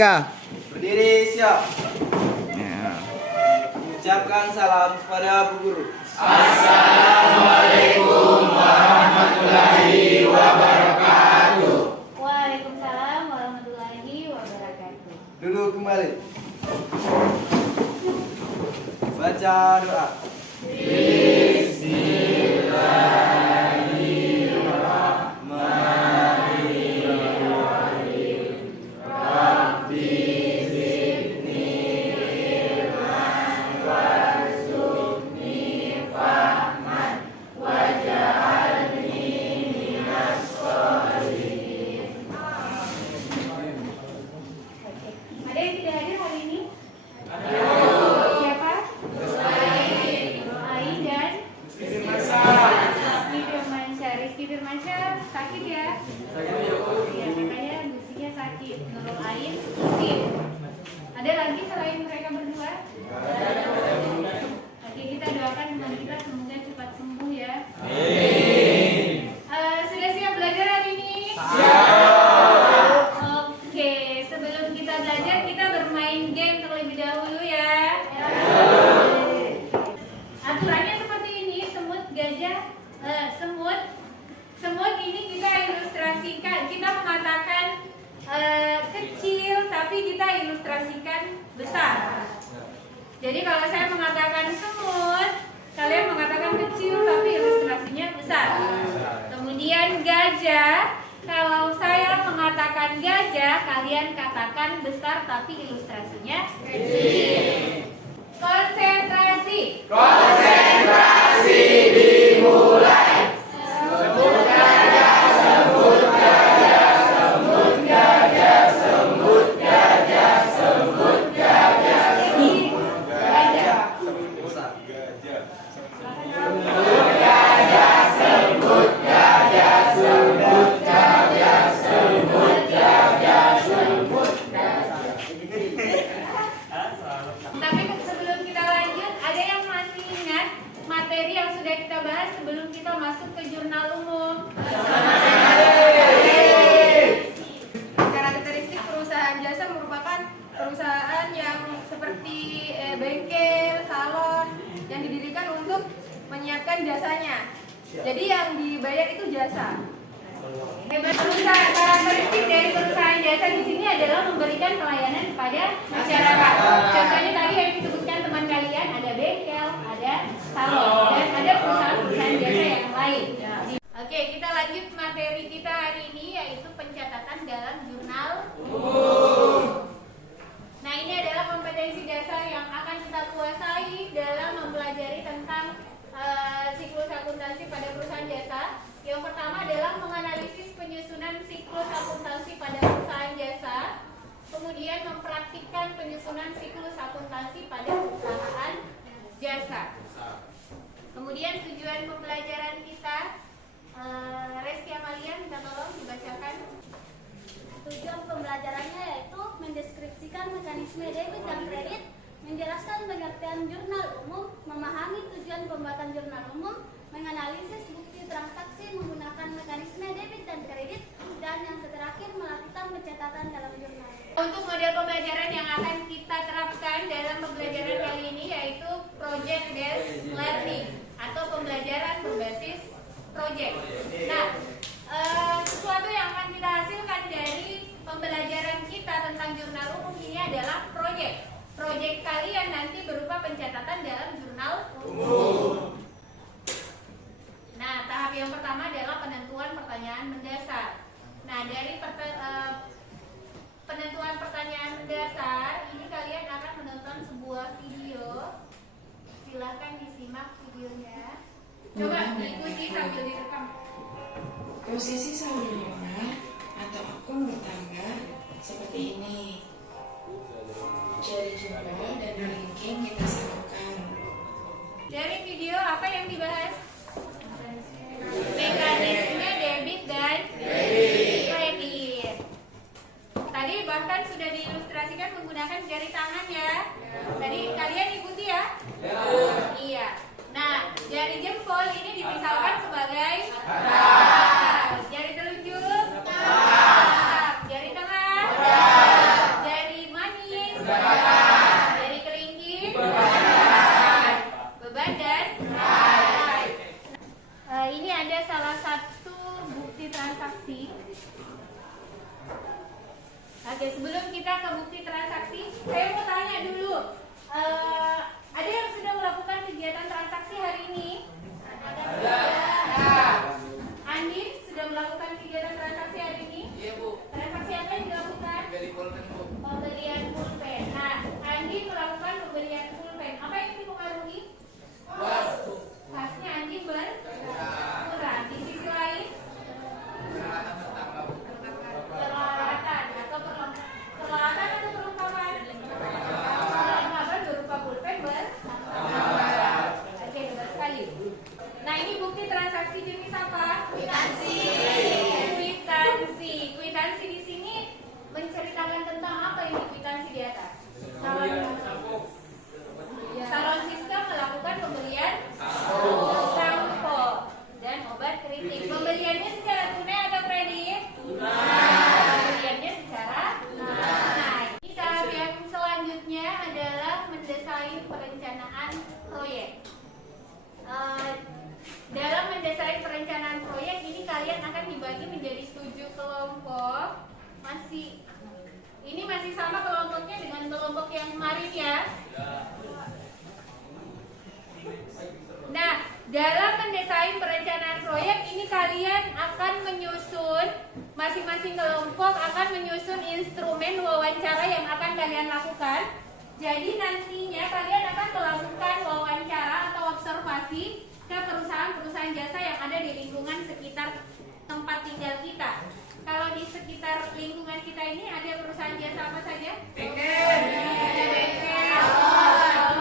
Ya. Berdiri siap. Ya. Ucapkan salam kepada Bu Guru. Assalamualaikum warahmatullahi wabarakatuh. Waalaikumsalam warahmatullahi wabarakatuh. Duduk kembali. Baca doa. Ada yang tidak hadir hari ini? Siapa? Ain dan Rizky Firmansyah. Rizky Firmansyah sakit ya? Iya, katanya gusinya sakit. Nurul Ain sakit. Ada lagi selain mereka berdua? Oke, kita doakan teman kita semoga cepat sembuh ya. Sudah siap belajar hari ini? Oke, sebelum kita belajar kita bermain game terlebih dahulu ya. Aturannya seperti ini, semut gajah, semut ini kita ilustrasikan, kita mengatakan kecil tapi kita ilustrasikan besar. Jadi kalau saya mengatakan semut, kalian mengatakan kecil tapi ilustrasinya besar. Kemudian gajah, kalau saya mengatakan gajah, kalian katakan besar tapi ilustrasinya kecil. Konsentrasi. Konsentrasi dimulai. Sebut gajah, sebut gajah, sebut gajah, sebut gajah, sebut gajah, Jadi gajah. sebut gajah, sebut gajah, sebut gajah, sebut gajah, sebut gajah. Tapi sebelum kita lanjut, ada yang masih ingat materi yang sudah kita bahas sebelum kita masuk ke jurnal umum? Karakteristik perusahaan jasa merupakan perusahaan yang seperti bengkel, salon yang didirikan untuk menyiapkan jasanya. Jadi yang dibayar itu jasa. Perusahaan, karakteristik dari perusahaan jasa di sini adalah memberikan pelayanan kepada masyarakat. Contohnya tadi yang disebutkan teman kalian, ada bengkel, ada salon, dan ada perusahaan jasa yang lain. Oke, kita lanjut materi kita hari ini yaitu pencatatan dalam jurnal umum. Nah, ini adalah kompetensi dasar yang akan kita kuasai dalam mempelajari tentang siklus akuntansi pada perusahaan jasa. Yang pertama adalah menganalisis penyusunan siklus akuntansi pada perusahaan jasa, kemudian mempraktikkan penyusunan siklus akuntansi pada perusahaan jasa. Kemudian tujuan pembelajaran kita, Reski Amalia minta tolong dibacakan. Tujuan pembelajarannya yaitu mendeskripsikan mekanisme debit dan kredit, menjelaskan pengertian jurnal umum, memahami tujuan pembuatan jurnal umum, menganalisis bukti transaksi menggunakan mekanisme debit dan kredit, dan yang terakhir melakukan pencatatan dalam jurnal. Untuk model pembelajaran yang akan kita terapkan dalam pembelajaran kali ini yaitu project based learning atau pembelajaran berbasis project. Nah, sesuatu yang akan kita hasilkan dari pembelajaran kita tentang jurnal umum ini adalah project. Project kalian nanti berupa pencatatan dalam jurnal umum. Nah, tahap yang pertama adalah penentuan pertanyaan mendasar. Nah, dari penentuan pertanyaan mendasar, ini kalian akan menonton sebuah video. Silakan disimak videonya. Coba diikuti sambil direkam. Posisi saldo luar atau akun bertangga seperti ini. Jari jempol dan kelingking kita samakan. Dari video apa yang dibahas? Mekanisme debit dan kredit. Tadi bahkan sudah diilustrasikan menggunakan jari tangan ya. Tadi kalian ikuti ya? Iya. Nah, jari jempol ini dimisalkan sebagai jari telunjuk, jari tengah, jari bukti transaksi. Saya mau tanya dulu, ada yang sudah melakukan kegiatan transaksi hari ini? Ada. Andi sudah melakukan kegiatan transaksi hari ini? Iya, Bu. Transaksi apa yang dilakukan? Beli pulpen, Bu. Pembelian pulpen. Nah, Andi melakukan pembelian pulpen. Apa yang dipengaruhi? Pasnya Andi berkurang. Di sisi lain, peralatan atau peralatan atau perlengkapan? Perlengkapan berupa pulpen Oke, benar sekali. Nah, ini bukti transaksi jenis apa? Kwitansi. Kwitansi di sini menceritakan tentang apa ini kwitansi di atas? Salon sistem melakukan pembelian sampo dan obat kritik. Pembeliannya secara tunai atau kredit? Pembeliannya secara tunai. Ini tahap yang selanjutnya adalah mendesain perencanaan proyek. Dalam mendesain perencanaan proyek ini kalian akan dibagi menjadi 7 kelompok. Ini masih sama kelompoknya dengan kelompok yang kemarin ya. Nah, dalam mendesain perencanaan proyek ini kalian akan menyusun, masing-masing kelompok akan menyusun instrumen wawancara yang akan kalian lakukan. Jadi nantinya kalian akan melakukan wawancara atau observasi ke perusahaan-perusahaan jasa yang ada di lingkungan sekitar tempat tinggal kita. Kalau di sekitar lingkungan kita ini ada perusahaan jasa apa saja?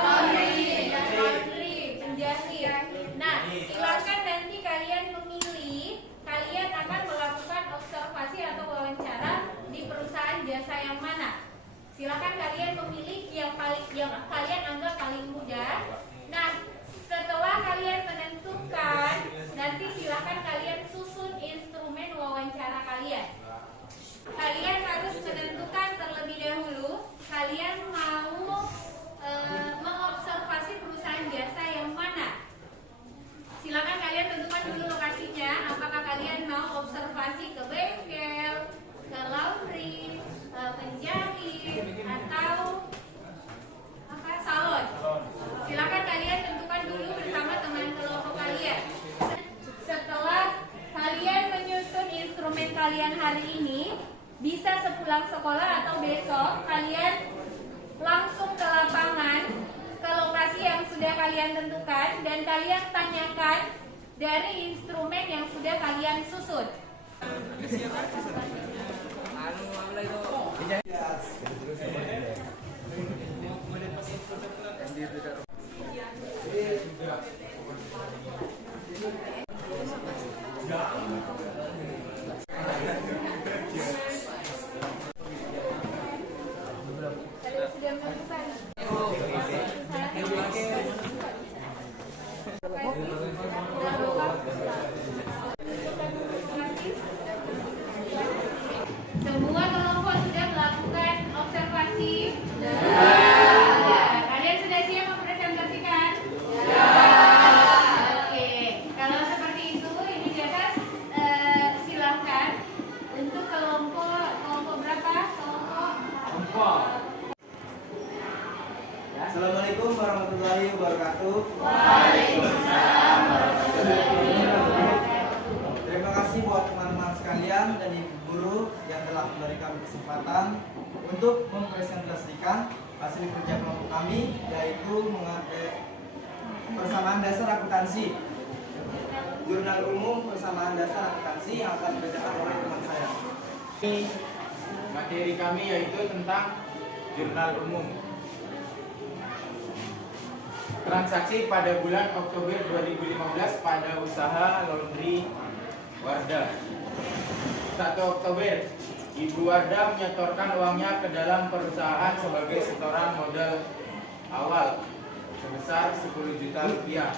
Laundry, penjahit. Nah, silakan nanti kalian memilih, kalian akan melakukan observasi atau wawancara di perusahaan jasa yang mana. Silakan kalian memilih yang kalian anggap paling mudah. Nah, setelah kalian menentukan, nanti silakan kalian susun instrumen wawancara kalian. Kalian harus menentukan terlebih dahulu kalian mau mengobservasi perusahaan jasa yang mana. Silakan kalian tentukan dulu lokasinya. Apakah kalian mau observasi ke bengkel, ke laundry, penjahit, atau salon. Silakan kalian tentukan dulu bersama teman kelompok kalian. Setelah kalian menyusun instrumen kalian hari ini, bisa sepulang sekolah atau besok kalian langsung ke lapangan, ke lokasi yang sudah kalian tentukan, dan kalian tanyakan dari instrumen yang sudah kalian susun. Kalian sudah menemukan? Semua kelompok sudah melakukan observasi? Kalian sudah siap mempresentasikan? Oke, kalau seperti itu, ini di atas silahkan untuk kelompok berapa? Kelompok. Assalamualaikum warahmatullahi wabarakatuh. Waalaikumsalam warahmatullahi wabarakatuh. Terima kasih buat teman-teman sekalian dan ibu guru yang telah memberikan kesempatan untuk mempresentasikan hasil kerja kelompok kami, yaitu persamaan dasar akuntansi, jurnal umum persamaan dasar akuntansi yang akan dibacakan oleh teman saya. Materi kami yaitu tentang jurnal umum. Transaksi pada bulan Oktober 2015 pada usaha laundry Wardah. 1 Oktober, Ibu Wardah menyetorkan uangnya ke dalam perusahaan sebagai setoran modal awal sebesar 10 juta rupiah.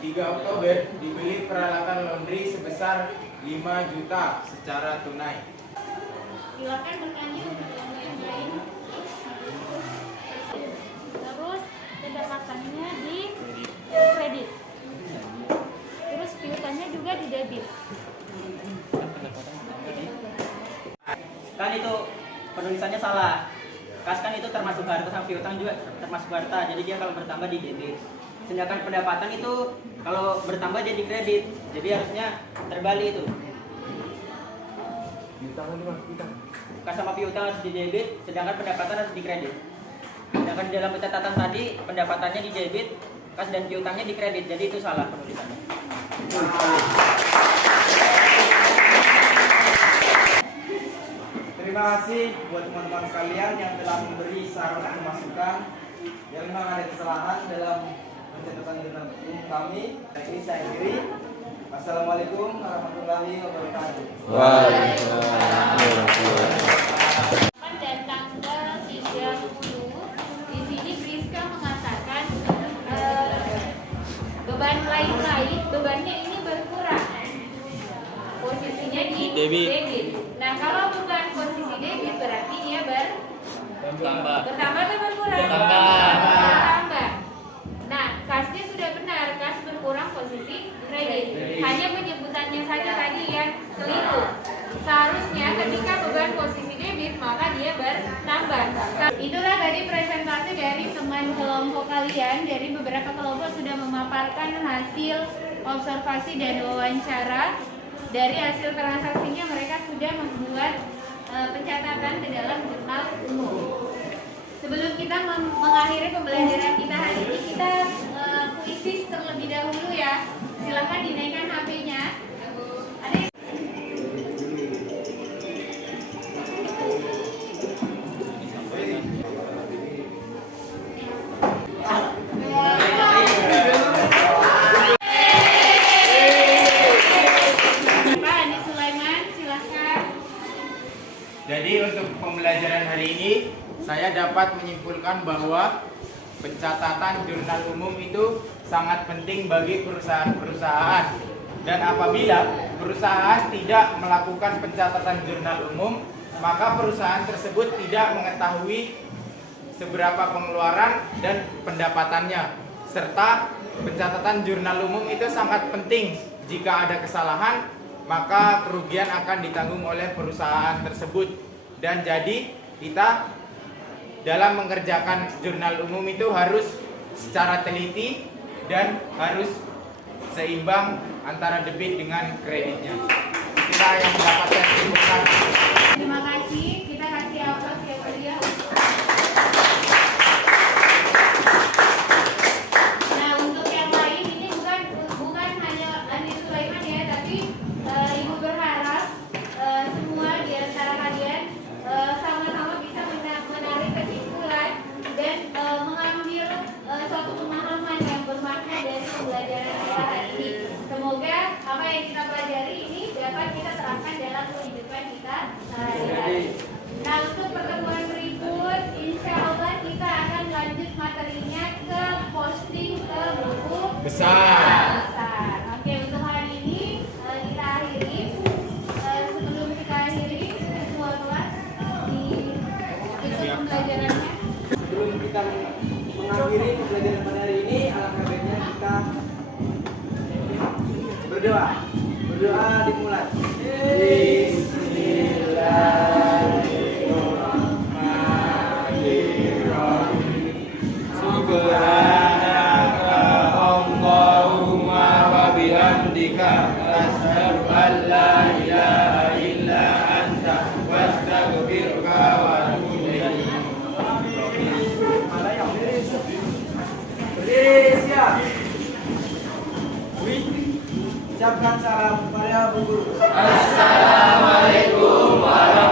3 Oktober, dibeli peralatan laundry sebesar 5 juta secara tunai. Silakan bertanya untuk yang lain. Terus pendapatan di kredit. Terus piutannya juga di debit. Kan itu penulisannya salah. Kas kan itu termasuk harta, sama piutang juga termasuk harta, jadi dia kalau bertambah di debit. Sedangkan pendapatan itu kalau bertambah jadi kredit, jadi harusnya terbalik itu. Kas sama piutang harus di debit, sedangkan pendapatan harus di kredit. Sedangkan dalam pencatatan tadi pendapatannya di debit, kas dan piutangnya di kredit, jadi itu salah penulisannya. Terima kasih buat teman-teman sekalian yang telah memberi saran atau masukan. Yang memang ada kesalahan dalam pencatatan jurnal umum kami. Ini saya akhiri. Wassalamualaikum warahmatullahi wabarakatuh. Dan tanggal 30 di sini Priska mengatakan beban lain-lain, bebannya ini berkurang. Posisinya di debit. Nah, kalau beban posisi debit berarti dia bertambah atau berkurang? Bertambah. Nah, kasnya sudah benar, kas berkurang posisi kredit. Hanya penyebutannya saja tadi yang keliru. Seharusnya ketika beban posisi debit maka dia bertambah. Itulah tadi presentasi dari teman kelompok kalian. Dari beberapa kelompok sudah memaparkan hasil observasi dan wawancara. Dari hasil transaksinya mereka sudah membuat pencatatan ke dalam jurnal umum. Sebelum kita mengakhiri pembelajaran kita hari ini, kita kuisis terlebih dahulu ya. Silahkan dinaikkan HP-nya. Ada yang... Pak Andi Sulaiman, silahkan. Jadi untuk pembelajaran hari ini saya dapat menyimpulkan bahwa pencatatan jurnal umum itu sangat penting bagi perusahaan-perusahaan. Dan apabila perusahaan tidak melakukan pencatatan jurnal umum, maka perusahaan tersebut tidak mengetahui seberapa pengeluaran dan pendapatannya. Serta pencatatan jurnal umum itu sangat penting. Jika ada kesalahan, maka kerugian akan ditanggung oleh perusahaan tersebut. Dan jadi kita dalam mengerjakan jurnal umum itu harus secara teliti dan harus seimbang antara debit dengan kreditnya. Itulah yang dapat saya simpulkan. Terima kasih. Kita kasih aplaus ya beliau. Nah, untuk yang lain ini bukan hanya Andi Sulaiman ya, tapi Ibu berharap semua di antara kalian sama-sama bisa menarik kesimpulan dan mengambil suatu pemahaman yang bermakna dari pembelajaran kita hari ini. Semoga apa yang kita pelajari ini dapat kita terapkan dalam kehidupan kita sehari-hari. Nah, untuk pertemuan berikut, insya Allah kita akan lanjut materinya ke posting ke buku Besar. Oke, untuk hari ini kita akhiri. Sebelum kita akhiri, semua kelas ikut pembelajarannya. Sebelum kita mengakhiri pembelajaran pada hari ini, alangkah baiknya kita berdoa. Berdoa dimulai. Subhanaka Allahumma wa bihamdika asyhadu an la ilaha illa anta wastaghfiruka wa atubu ilaik. Berdiri, siap. Ucapkan salam kepada Bu Guru. Assalamualaikum warahmatullahi